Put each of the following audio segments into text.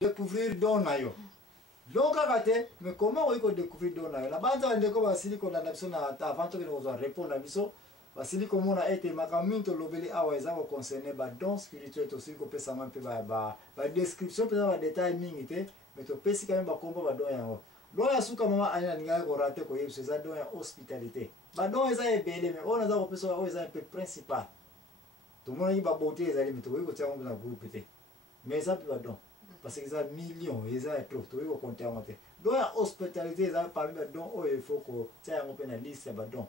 découvrir donayo. Donc mais comment on peut découvrir donayo? La bande de ko basili ko na biso na avant que nous répondre na biso basili ko mona été makaminto lobeli aweza ko concerner ba don spirituel aussi ko pesa man pe ba description pe ba détail mingi te mais to pesi quand même ba komba ba don yango. Don ya suka mama anya ninga ko rater ko yebso za don ya hospitalité. Ba don eza ebele mais on a za ko pesa o eza un peu principal. Tout le monde va botter les aliments, tout le monde va grouper. Mais ça peut pas donc. Parce que ça millions, ils ont trop, tout le monde va compter en monter. Donc la hospitalité, ça parmi les dons, il faut que tu aies un peu de liste de dons.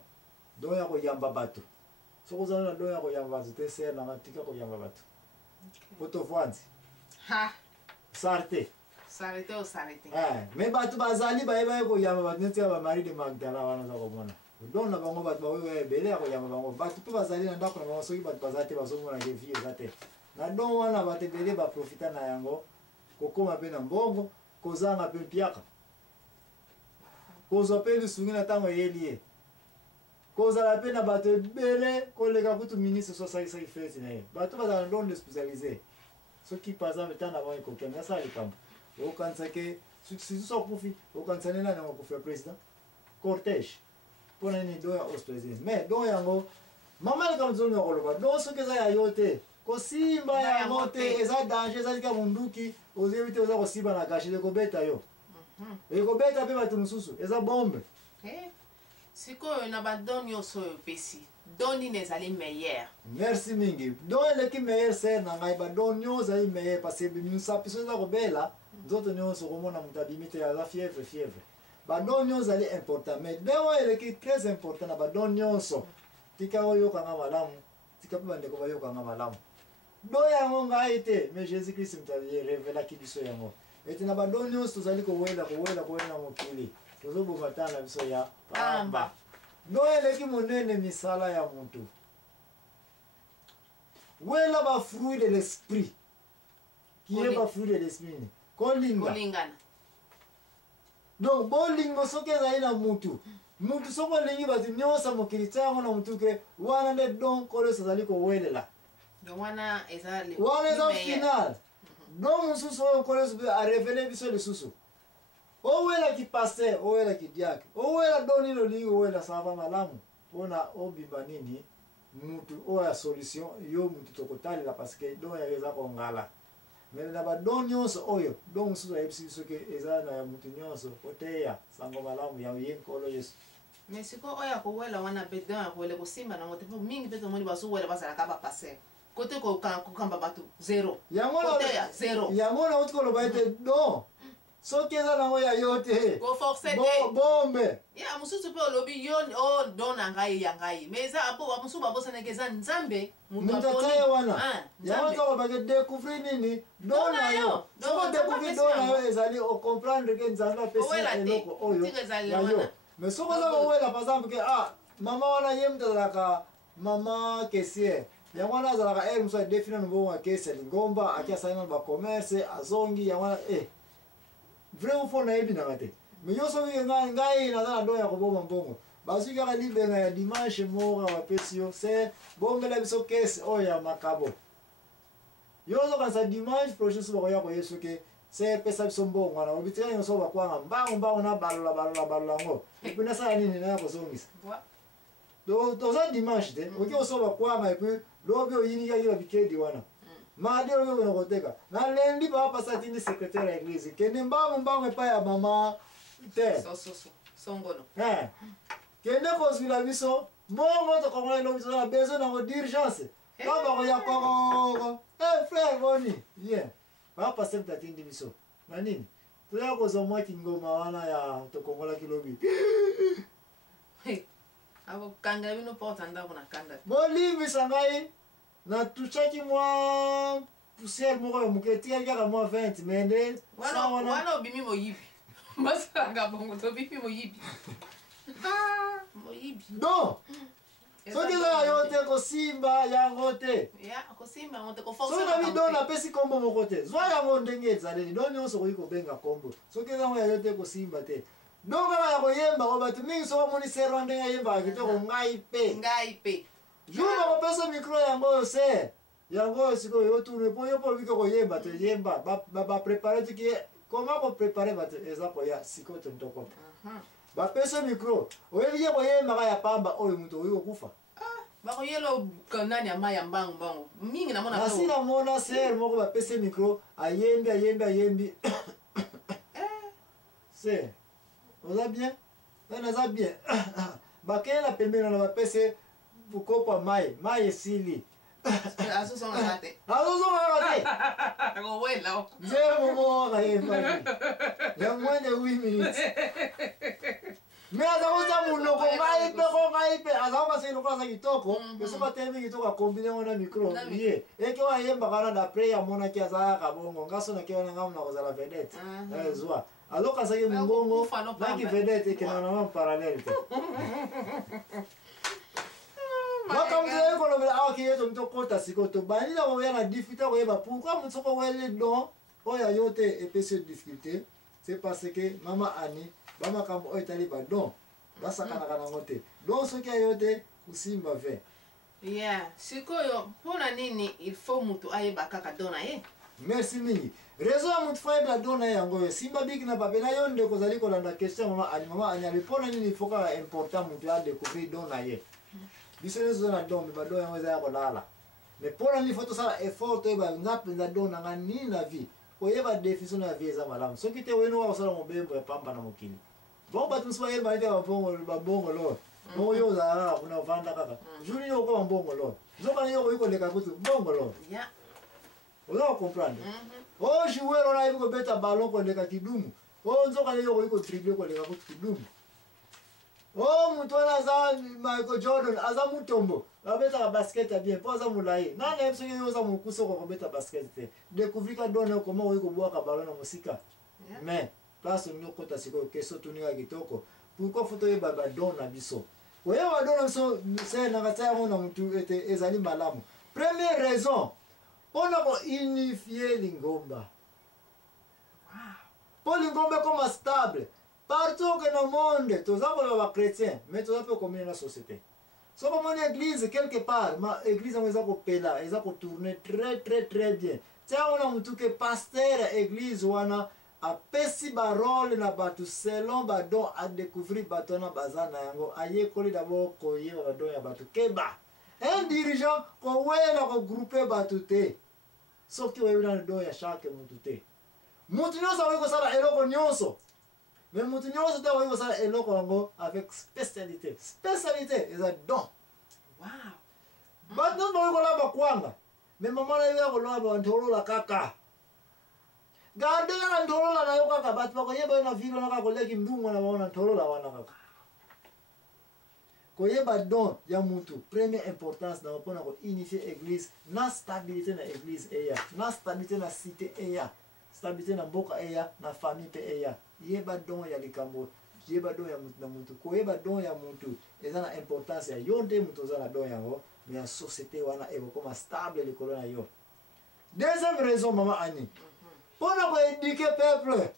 Donc il y a un yamba bateau. Si vous avez un don, il y a un yamba bateau, c'est un tika ko yamba bateau. Poto fwanzi. Ha. Sarté. Sarté ou sarté. Mais bateau bazali ba eba ko yamba bateau, ne tia ba mari de Magdala wana za ko mona. Donc na bango bato bawe bele ko yamba bango bato pe bazali na ndako na bango soki bato bazate bazomona ke vie ezate na don wana bato bele ba profita na yango kokoma pe na mbongo kozanga pe piaka kozwa pe lusungi na tango yelie kozala pe na bato bele koleka kutu ministre so salisa ifeti na ye bato bazala don spécialisé soki par exemple tana bango kokenda sa likambo okanisa ke si so kufi okanisa nena na kufi président cortège pour une idée hospitalisée. Mais donc yango maman comme zone ngoloba donc ce que ça ya yote ko simba ya mote eza danger za ka munduki ozevite oza ko simba na gashi de ko beta yo e ko beta pe batu mususu eza bombe siko na ba don yo so pesi doni nezali meilleur. Merci mingi donc le qui meilleur c'est na ngai ba don yo za meilleur parce que bimisa piso za ko bela zoto nyo so ko mona mutabimite ya la fièvre. Badon nyonso ali important mais dewa eleki très important na badon nyonso tika oyo kanga malamu tika pe bandeko bayo kanga malamu do yango ngai te mais Jésus Christ mtali révéla ki biso yango ete na badon nyonso tozali kowela na mokili tozoboma tana biso ya pamba do eleki monene misala ya mutu wela ba fruit de l'esprit qui est ba fruit de l'esprit kolingana. Donc bolingo soki ezali na mutu soko olingi bato nyonso mokili tia yango na mutu ke wana nde don kolo ezali kowelela wana eza final don mosusu oyo kolo arevele biso lisusu owelaki paster owelaki diake owela don nini olingi owela sava malamu mpona obimba nini mutu oyo ya solution yo mutu tokotalela parceke don yayo eza kongala mais na badon nyonso oyo don mosusu ayebisi biso ke eza na mutu nyonso oteya sango malamu ya ye nkolo yesu mais siko oyo akowela wana mpe don akowela kosimba nango te mpo mingi mpe tomoni bazowela bazalaka bapaster kote kokamba bato zero koteya zero yango nauti koloba ete don soki eza nango ya yo te bombe ya mosusu mpe olobi yo don na ngai ya ngai mais eza mosusu babosanaki eza nzambe mutu ataye wana yango tokobake découvrir nini don na yo soko découvrir don na yo ezali ocomprendre ke nzambe apesi eloko oyo ya yo mais soko oza kowela par exemple ke mama wana ye mutu azalaka mama caissière yango wana azalaka ere mosu adefina nouveau akesi lingomba aki asalina bacommerce azongi yango wana vraiment fo nayebi nanga te mais yo soki ngai naza na don ya koboma mbongo bazwi kaka libenga ya dimanche moko bapesi yo se bombela biso kese oyo ya makabo yo ozokanisa dimanche prochain so bakoya koye soki se epesa biso mbongo wana obi tika nyonso bakwanga mbango na balola yango epuis nasala nini naya kozongisa toza dimanche te oki oso bakwanga epuis lobi oyinikaki babikedi wana mardi oyo okona koteka na lendi bapasa tindi secrétaire ya église kende mbango epai ya mama te songolo kende kozwila biso mbongo tokongola elobi toza na besoin nango d'urgence ka bakoya kokoko frère boni bien bapasa mutu atindi biso na nini toya kozwa mwaki ngoma wana ya tokongolaki lobi abokanga bino porte ndako na kanda bolimbisa ngai natuchaki mwa poussière moko ya moke etikaki kaka mwa 20 mende wana obimi moyibi basalanga bongo tobimi moyibi moyibi don soki ezaka yo te kosimba yango te soki nabi don napesi kombo moko te zwa yango ndenge ezaleli don nyonso koki kobenga kombo soki ezango ya yo te kosimba te don kaka ya koyemba ko bato mingi soko omoni serwa ndenge ayembaka kitoko ngai pe jour bakopesa micro yango oyo se yango siko yo tourne po yo po biko ko yemba to yemba ba préparer to ki comment ko préparer ba eza ko ya siko to ntoko ba pesa micro oyebi ye ko yemba ka ya pamba oyo muto oyo kufa bako yelo kanani amaya mbangu bango mingi na mona asina mona ser moko ba pesa micro ayembi c'est oza bien naza bien bakela pembeni na ba pesa bukopa mai esili azozonga kate ngowela zero momo ka yemba ya mwende 8 minutes me azakuza munoko ngai pe azaba se lokola kitoko peso batemi kitoko kombine ngona micro ye eke wa yemba kana d'après ya mona ki azaya kabongo ngaso na kiona ngamu na kozala vedette ezwa aloka sake mungongo na ki vedette ke na parallèle te makamze ko lobela awa ki yeto mtokota sikoto bani na boya na difficulté ko yeba pourquoi mutoko wele don oya yote epese difficulté c'est parce que mama ani bama kambo etali ba don basakana kana ngote don soki ayote usimba ve sikoyo pona nini il faut mutu ayeba kaka dona ye merci mingi réseau ya mutu fayeba dona yango yo simba biki na pape na yo ndeko zali kolanda question mama ani alipona nini il faut kaka important mutu a découvrir dona ye biso nyonso na don me badon yango eza ya kolala mais pona nini faut tosala effort toyeba ngapenza don nanga nini na vie koyeba définition na vie eza malamu soki te weno wakosala mobembo ya pamba na mokili bongo bato mosusu bayeba ete babongo lor bongo yo ozala kaka kuna ovanda kaka jour nini okoba mbongo lor nzokana yo okoki koleka kutu mbongo lor oza kocomprendre o joueur ona yebi kobeta ballon koleka kidumu o nzokana yo okoki kodrible koleka kutu kidumu o mutu wana aza Michael Jordan aza mutombo abetaka basket ya bien mpo aza molai nani yebi soki yo oza mokusa okokobeta basket te découvrir ka done koma okoki kobwaka ballon na mosika mais place olingi okota sikoyo keso tuninga kitoko pourquoi faut toyeba badon na biso koyeba don na biso se na kati yango na mutu ete ezali malamu première raison mpona kounifie lingomba mpo lingomba ekoma stable partout que dans le monde toza koloba bachrétien mais toza mpe komine na société soki omoni église quelque part ma église yango eza kopela eza kotourne très bien tiango na mutu ke paster ya église wana apesi barole na bato selon badon adécouvrir bato wana baza na yango ayekoli d'abord koyeba badon ya bato keba un dirigeant kowela kogroupe bato te soki oyebi na don ya chaque mutu te mutu nyonso akoki kosala eloko nyonso mais mutu nyonso te akoki kosala eloko yango avec spécialité eza don bato nyonso bakoki kolamba kwanga mais mama na yo ya kolamba ntolola kaka garde kaka ntolola na yo kaka bato bakoyeba yo na ville wana kaka koleki mbungo na bango na ntolola wana kaka koyeba don ya mutu première importance na mpona kounifier église na stabilité na église eya na stabilité na cité eya stabilité na mboka eya na famille mpe eya yeba don ya likambo yeba don ya mutu na mutu koyeba don ya mutu eza na importance ya yo nde mutu oza na don yango mais ya société wana ekokoma stable likolo na yo deuxième raison mama ani mpona koéduke peuple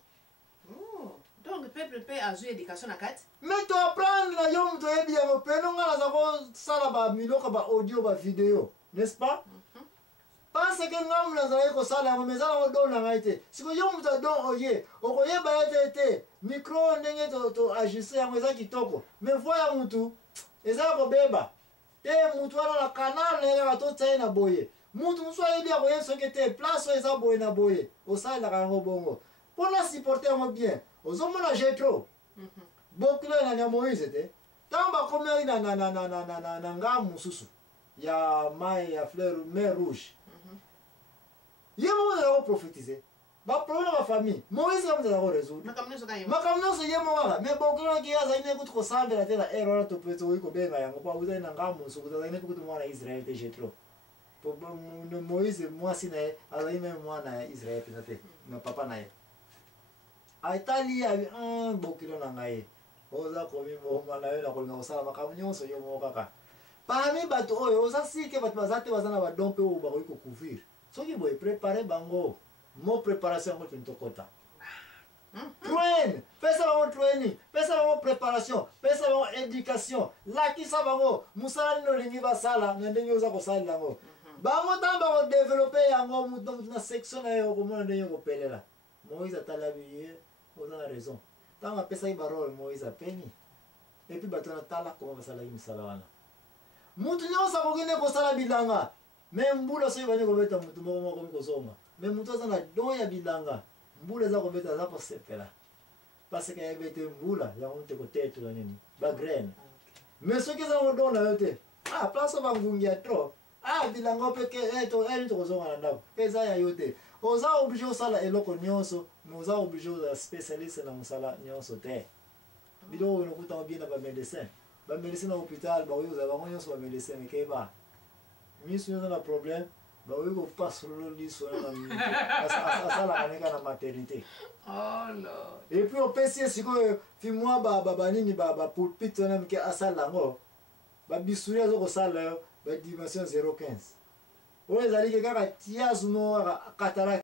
donc peuple mpe azwi éducation na kati mais toapprendre na yo mutu oyebi yango mpe nonga naza kosala bamiloko baaudio bavideo n'est-ce pas parce que ngamu nazalaki kosala yango mais eza nango don na ngai te siko yo mutu adon oye okoyeba ete te micro ndenge toajuste yango eza kitoko mais voi ya mutu eza ya kobeba te mutu wana na kanal na ye kaka totia ye na boye mutu mosusu ayebi ya koyebi soki te place oyo eza boye na boye osalelaka yango bongo mpona supporte yango bien ozomona jetro bokilo nani ya moïse te ntango bakomeli na ngamu mosusu ya mai ya fleur mer rouge ye moko azala koprophétise baproblème na bafamille moïse ye mozala korésoudre makambo nyonso ye moko kaka mais bokilonaki ye azali ne kutu kosambela te na ere wana topesi oyi kobenga yango mpo azali na ngamu mosuku azali ne kutu mwana israel te jetro moïse mwasi na ye azali meme mwana ya israel mpenza te na papa na ye atali abi bokilo na ngai oza komi bomba na yo na kolinga kosala makambo nyonso yo moko kaka parmi bato oyo oza sike bato baza te baza na badon mpe oyo bakoki kocouvrir soki boye prépare bango mo préparation yango toni tokota train pesa bango training pesa bango préparation pesa bango éducation lakisa bango mosala nini olingi basala na ndenge oza kosalela yango bango tamba ko développer yango mutu na section na yo komona ndenge kopelela Moïse atalabi oza na raison tanga pesa ba role Moïse apeni et puis batona tala comment basala misala wana mutu nyonso akokende kosala bilanga me mbula soki bani kobeta mutu moko kozonga me mutu aza na don ya bilanga mbula eza kobeta aza kosepela parce que yebete mbula yango te kotetula nini bagraine me soki eza kodon na yo te place bangungi ya tro bilanga peke eli tokozonga na ndako eza ya yo te oza oblige osala eloko nyonso me oza oblige oza spécialiste na mosala nyonso te biloko oyo nokutanga bien na bamédecin na hôpital baoyi kozala bango nyonso bamédecin mekeba miso nyonso na problème baoyi kopasolo liso asalaka neka na maternité et puis opesi ye sikoyo fi mwa banini bapulpite wana mike asala yango babisuli aza kosala yo badimension 015 oyo ezali ke kaka tiasu mo kaka katara